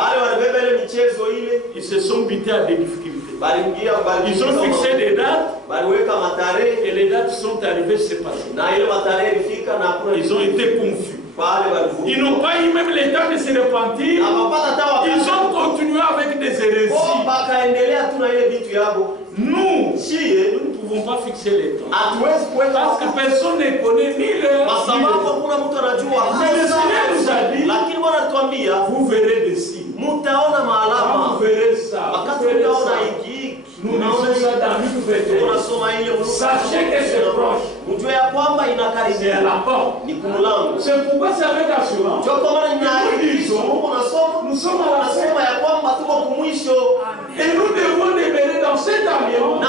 ils se sont butés à des difficultés. Ils ont fixé des dates et les dates sont arrivées, c'est passé. Ils ont été confus. Ils n'ont pas eu même le temps de se repentir. Ils ont continué avec des hérésies. Nous ne pouvons pas fixer les temps. Parce que personne ne connaît ni l'heure. Mais le Seigneur nous a dit, vous verrez des signes. Vous verrez ça. Nous lisons ça dans Luc 21. Sachez que c'est proche. C'est à la porte. C'est pourquoi c'est avec assurance. Nous sommes à la fin. Et nous devons demeurer dans cette alliance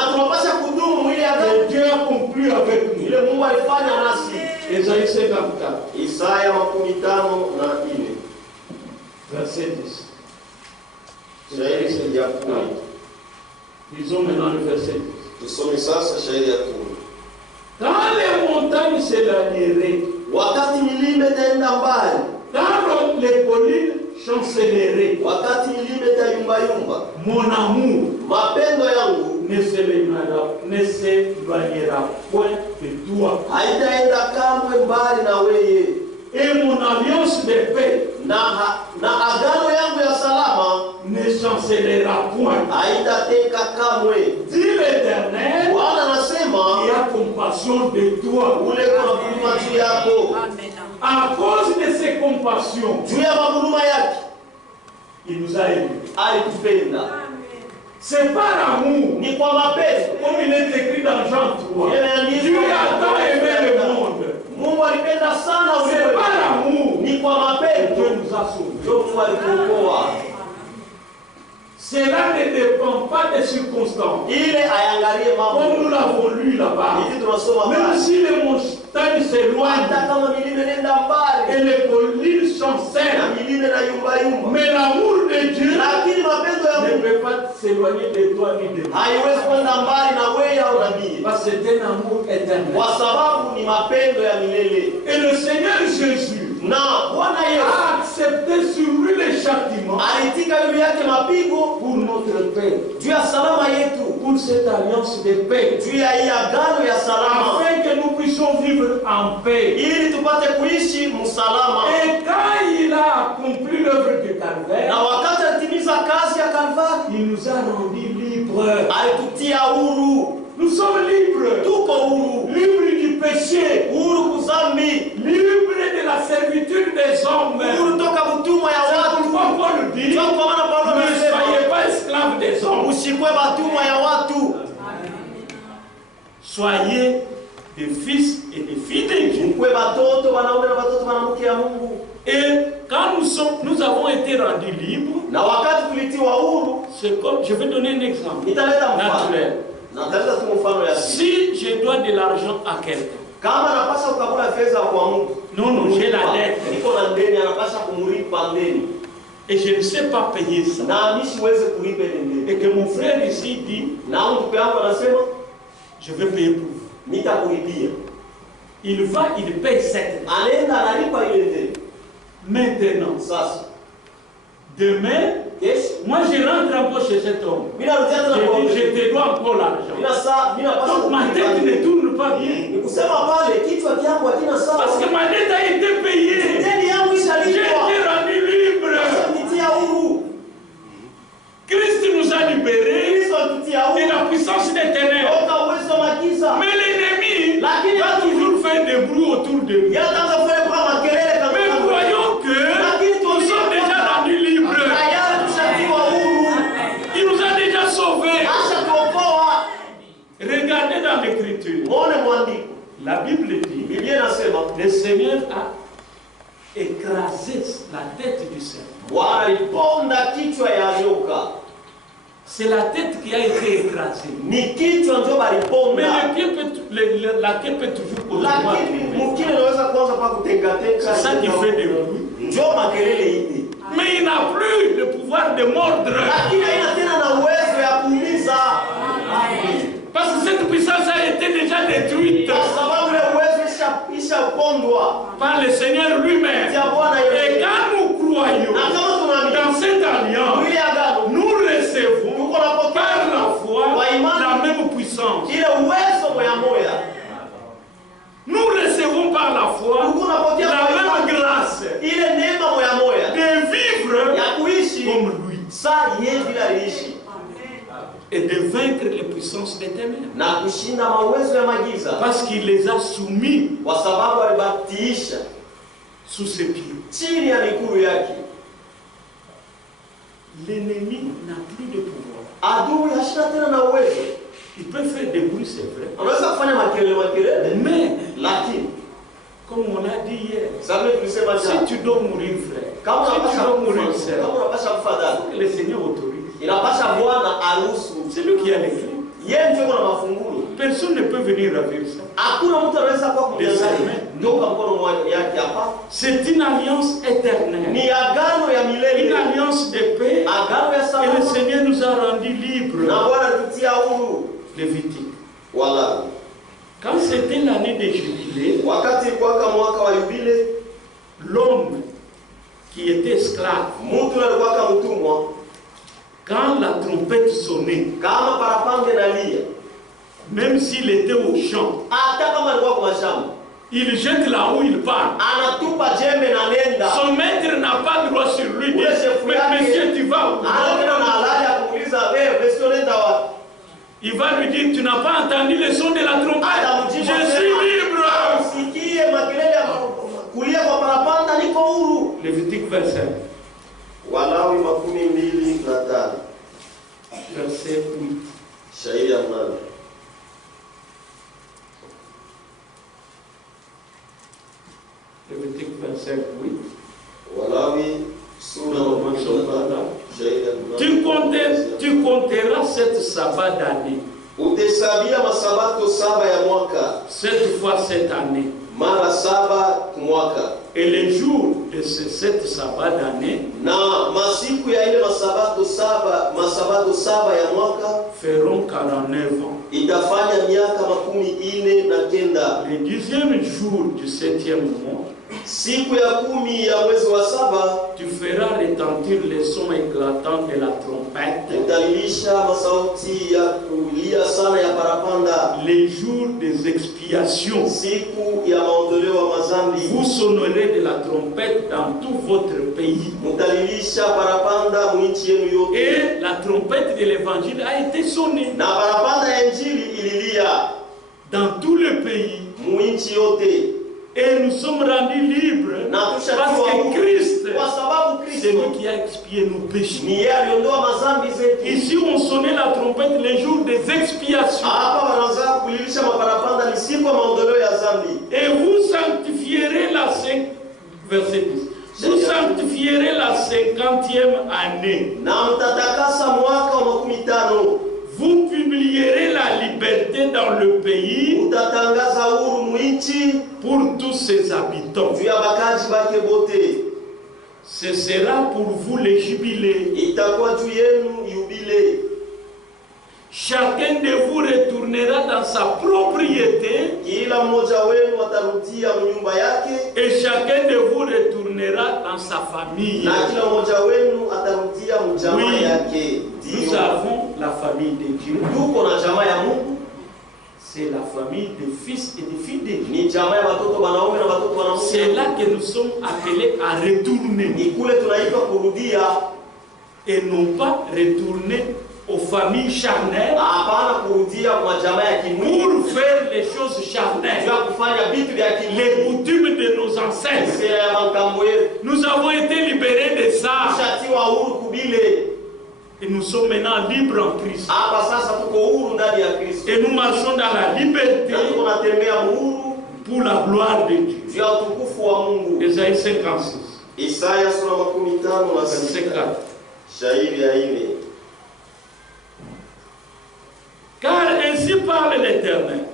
que Dieu a conclu avec nous. Ésaïe 54. Verset 10. Disons maintenant le verset 10. Quand les montagnes s'éloigneraient, quand les collines chancelleraient, mon amour ne s'éloignera point de toi. Et mon alliance de paix ne chancellera point. Dis l'Éternel qui a compassion de toi. À cause de ses compassions, il nous a aimés. C'est par amour, comme il est écrit dans Jean 3. Dieu a tant aimé le monde. C'est par amour que Dieu nous a sauvés. Cela ne dépend pas des circonstances. Comme nous l'avons lu là-bas. Même si les montagnes s'éloignent et les collines chancellent, mais l'amour de Dieu ne peut pas s'éloigner de toi ni de moi. Parce que c'est un amour éternel. Et le Seigneur Jésus a accepté sur lui les châtiments pour notre paix, pour cette alliance de paix, afin que nous puissions vivre en paix. Et quand il a accompli l'œuvre du Calvaire, il nous a rendus libres. Nous sommes libres. Libres du péché. Libres de la servitude des hommes. C'est pourquoi Paul dit, ne soyez pas esclaves des hommes. Soyez des fils et des filles de Dieu. Et quand nous avons été rendus libres, c'est comme, je vais donner un exemple naturel. Si je dois de l'argent à quelqu'un, non, j'ai la dette et je ne sais pas payer ça, et que mon frère ici dit, je vais payer pour vous, il va, il paye 7. Maintenant, demain, moi je rentre encore chez cet homme. Je te dois encore l'argent. Donc ma tête ne tourne pas bien. Parce que ma dette a été payée. J'ai été rendu libre. Christ nous a libérés de la puissance des ténèbres. Mais l'ennemi va toujours faire des bruits autour de nous. Mais croyons que nous sommes déjà rendus libres. Il nous a dans l'écriture, la Bible dit, le Seigneur a écrasé la tête du serpent. C'est la tête qui a été écrasée. Mais la tête peut toujours continuer. C'est ça qui fait des bruits. Mais il n'a plus le pouvoir de mordre. Parce que cette puissance a été déjà détruite par le Seigneur lui-même. Et quand nous croyons dans cette alliance, nous recevons par la foi la même puissance. Nous recevons par la foi la même grâce de vivre comme lui et de vaincre les puissances des ténèbres. Parce qu'il les a soumis sous ses pieds. L'ennemi n'a plus de pouvoir. Il peut faire des bruits, c'est vrai. Mais, comme on a dit hier, si tu dois mourir, frère, si tu dois mourir, sœur, le Seigneur autorise. C'est lui qui a les clés. Personne ne peut venir ravir ça. C'est une alliance éternelle. Une alliance de paix. Et le Seigneur nous a rendus libres. Lévitique. Voilà. Quand c'était l'année des jubilés, l'homme qui était esclave, quand la trompette sonnait, même s'il était au champ, il jette là où il part. Son maître n'a pas droit sur lui. Mais monsieur, tu vas où? Il va lui dire, tu n'as pas entendu le son de la trompette. Je suis libre. Lévitique 25. Verset 8. Lévitique 25, 8. Tu compteras cette sabbat d'année. Cette fois cette année. Et les jours de cette sabbat d'année feront 49 ans. Le 10e jour du 7e mois, tu feras retentir les sons éclatants de la trompette. Les jours des expiations. Vous sonnerez de la trompette dans tout votre pays. Et la trompette de l'évangile a été sonnée dans tout le pays. Et nous sommes rendus libres parce que Christ, c'est lui qui a expié nos péchés. Ici, on sonnait la trompette les jours des expiations. Et vous sanctifierez la 50e année. Vous publierez la liberté dans le pays pour tous ses habitants. Ce sera pour vous le jubilé. Chacun de vous retournera dans sa propriété. Et chacun de vous retournera dans sa famille. Oui, nous avons la famille de Dieu. C'est la famille des fils et des filles de Dieu. C'est là que nous sommes appelés à retourner. Et non pas retourner aux familles charnelles pour faire les choses charnelles, les coutumes de nos ancêtres. Nous avons été libérés de ça. Et nous sommes maintenant libres en Christ. Et nous marchons dans la liberté pour la gloire de Dieu. Ésaïe 56. Verset 4. Car ainsi parle l'Éternel.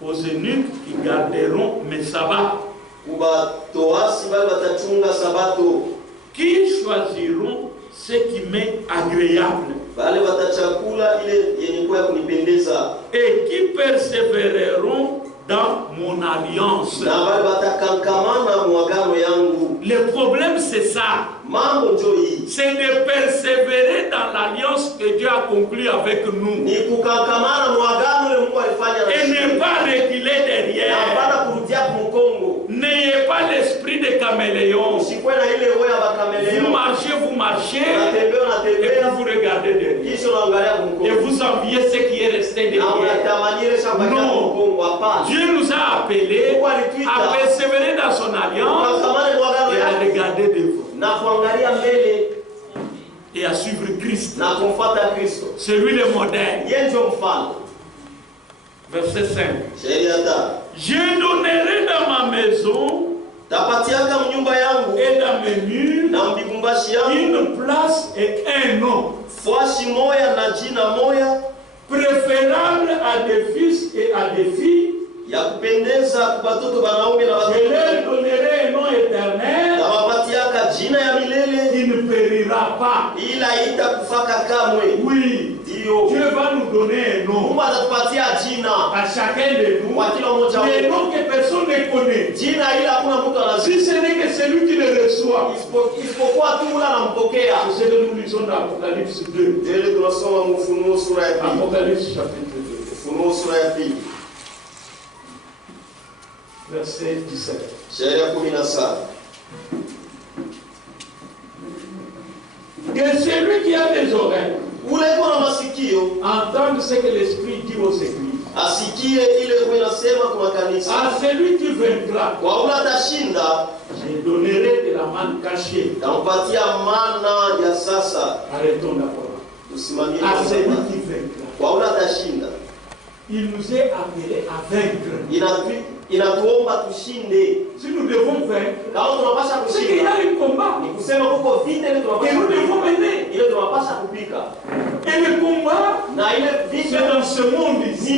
Aux eunuques qui garderont mes sabbats, qui choisiront ce qui m'est agréable, et qui persévéreront dans mon alliance. Le problème c'est ça. C'est de persévérer dans l'alliance que Dieu a conclue avec nous. Et ne pas reculer derrière. N'ayez pas l'esprit de caméléon. Vous marchez, et puis vous regardez derrière. Et vous enviez ce qui est resté derrière. Non. Dieu nous a appelés à persévérer dans son alliance et à regarder devant. Et à suivre Christ. C'est lui le modèle. Verset 5. Je donnerai dans ma maison et dans mes murs une place et un nom préférable à des fils et à des filles. Je leur donnerai un nom éternel qui ne périra pas. Oui, Dieu va nous donner un nom à chacun de nous, un nom que personne ne connaît. Si ce n'est que celui qui le reçoit. C'est ce que nous lisons dans Apocalypse 2. Apocalypse chapitre 2. Verset 17. Que celui qui a des oreilles entende ce que l'Esprit dit aux églises. À celui qui vaincra, je donnerai de la manne cachée. Arrêtons d'abord. À celui qui vaincra. Il nous est appelé à vaincre. Si nous devons vaincre, c'est qu'il y a un combat que nous devons mener. Et le combat, c'est dans ce monde ici.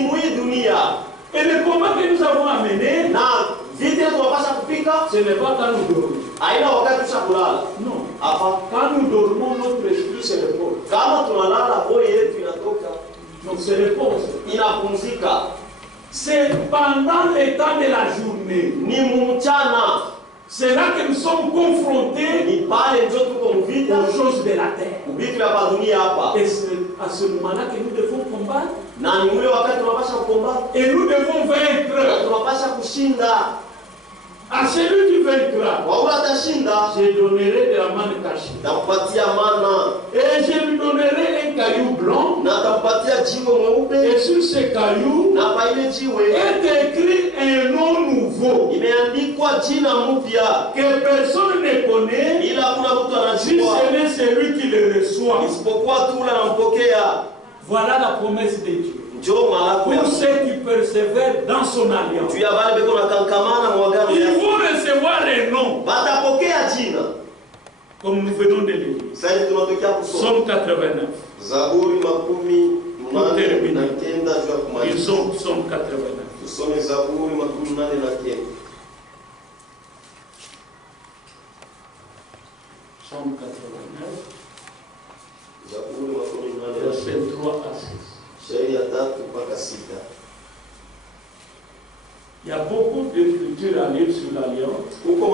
Et le combat que nous avons à mener, ce n'est pas quand nous dormons. Non. Quand nous dormons, notre esprit se repose. Donc se repose. C'est pendant le temps de la journée. C'est là que nous sommes confrontés aux choses de la terre. Et c'est à ce moment-là que nous devons combattre. Et nous devons vaincre. À celui qui vaincra, je donnerai de la manne cachée. Et je lui donnerai un caillou blanc. Et sur ce caillou est écrit un nom nouveau que personne ne connaît, si ce n'est celui qui le reçoit. Voilà la promesse de Dieu. Pour ceux qui persévèrent dans son alliance, ils vont recevoir les noms. Comme nous venons de lire. Somme 89. Pour terminer. Ils sont Somme 89. Somme 89. Verset 3 à 6. Il y a beaucoup d'écritures à lire sur l'alliance. Mais Dieu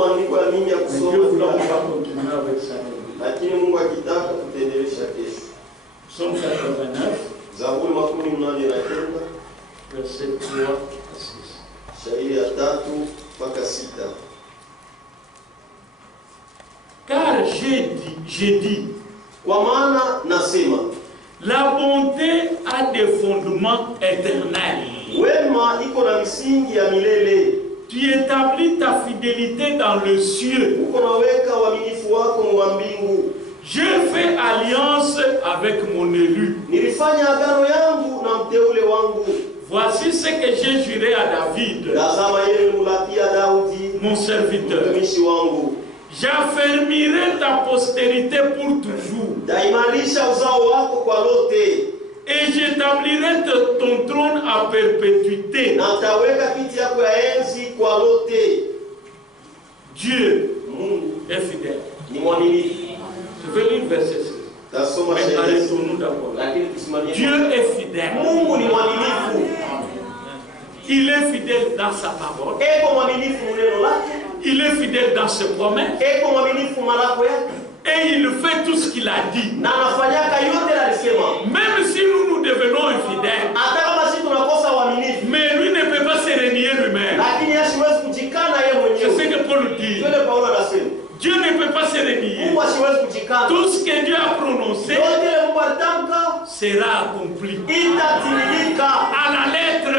voulait qu'on va continuer avec ça. Somme 89. Verset 3 à 6. Car j'ai dit, la bonté a des fondements éternels. Tu établis ta fidélité dans le ciel. mwaminifu wako wa mbingu. J'ai fait alliance avec mon élu. Nilifanya agano yangu na mteule wangu. Voici ce que j'ai juré à David, mon serviteur. J'affermirai ta postérité pour toujours. Et j'établirai ton trône à perpétuité. Dieu est fidèle. Je vais lire verset 6. Mais arrêtons-nous d'abord. Dieu est fidèle. Il est fidèle dans sa parole. Il est fidèle dans ses promesses. Et il fait tout ce qu'il a dit. Même si nous devenons infidèles. Mais lui ne peut pas se renier lui-même. C'est ce que Paul dit. Dieu ne peut pas se renier. Tout ce que Dieu a prononcé sera accompli. À la lettre.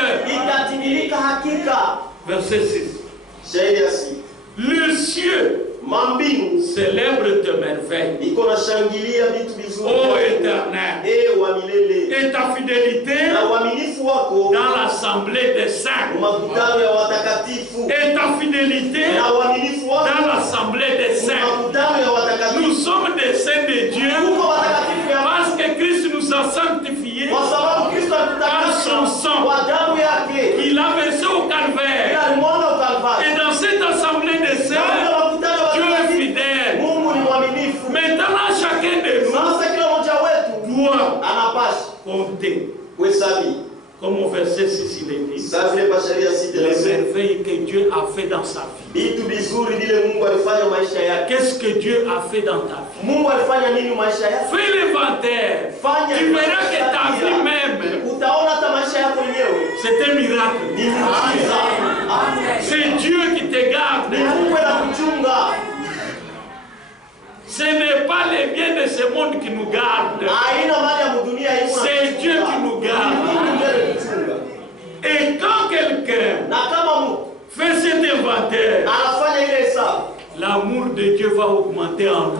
Verset 6. Le cieux célèbre tes merveilles. Ô Éternel, et ta fidélité dans l'assemblée des saints. Et ta fidélité dans l'assemblée des saints. Nous sommes des saints de Dieu parce que Christ nous a sanctifiés par son sang qu'il a versé au calvaire. Et dans cette assemblée des saints, Dieu est fidèle. Maintenant, chacun de nous doit compter. Comme au verset 6, il est dit, les merveilles que Dieu a fait dans sa vie. Qu'est-ce que Dieu a fait dans ta vie? Fais l'inventaire. Tu verras que ta vie même, c'est un miracle. C'est Dieu qui te garde. Ce n'est pas les biens de ce monde qui nous gardent. C'est Dieu qui nous garde. Et quand quelqu'un fait cet inventaire, l'amour de Dieu va augmenter en nous.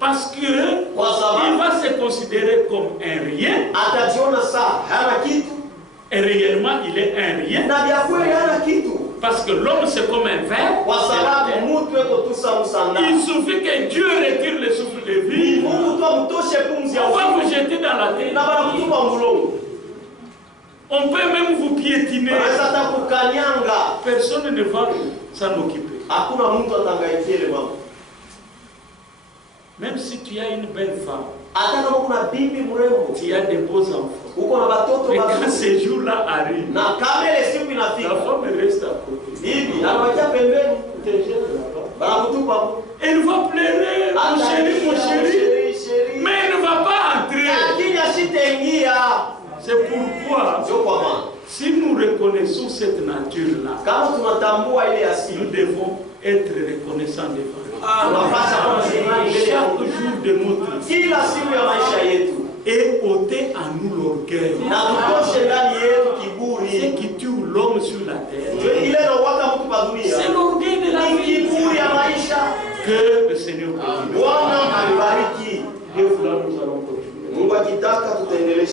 Parce qu'il va se considérer comme un rien. Et réellement, il est un rien. Parce que l'homme c'est comme un verre. Il suffit que Dieu retire le souffle de vie. On va vous jeter dans la terre. On peut même vous piétiner. Personne ne va s'en occuper. Même si tu as une belle femme, tu as des beaux enfants. Mais quand ces jours-là arrivent, la femme reste à côté. Elle va pleurer, mon chéri, mais elle ne va pas entrer. C'est pourquoi, si nous reconnaissons cette nature-là, nous devons être reconnaissants devant Dieu. Chaque jour de notre vie. Et ôter à nous l'orgueil. Ce qui tue l'homme sur la terre, c'est l'orgueil de la vie. Que le Seigneur bénisse. Nous allons continuer.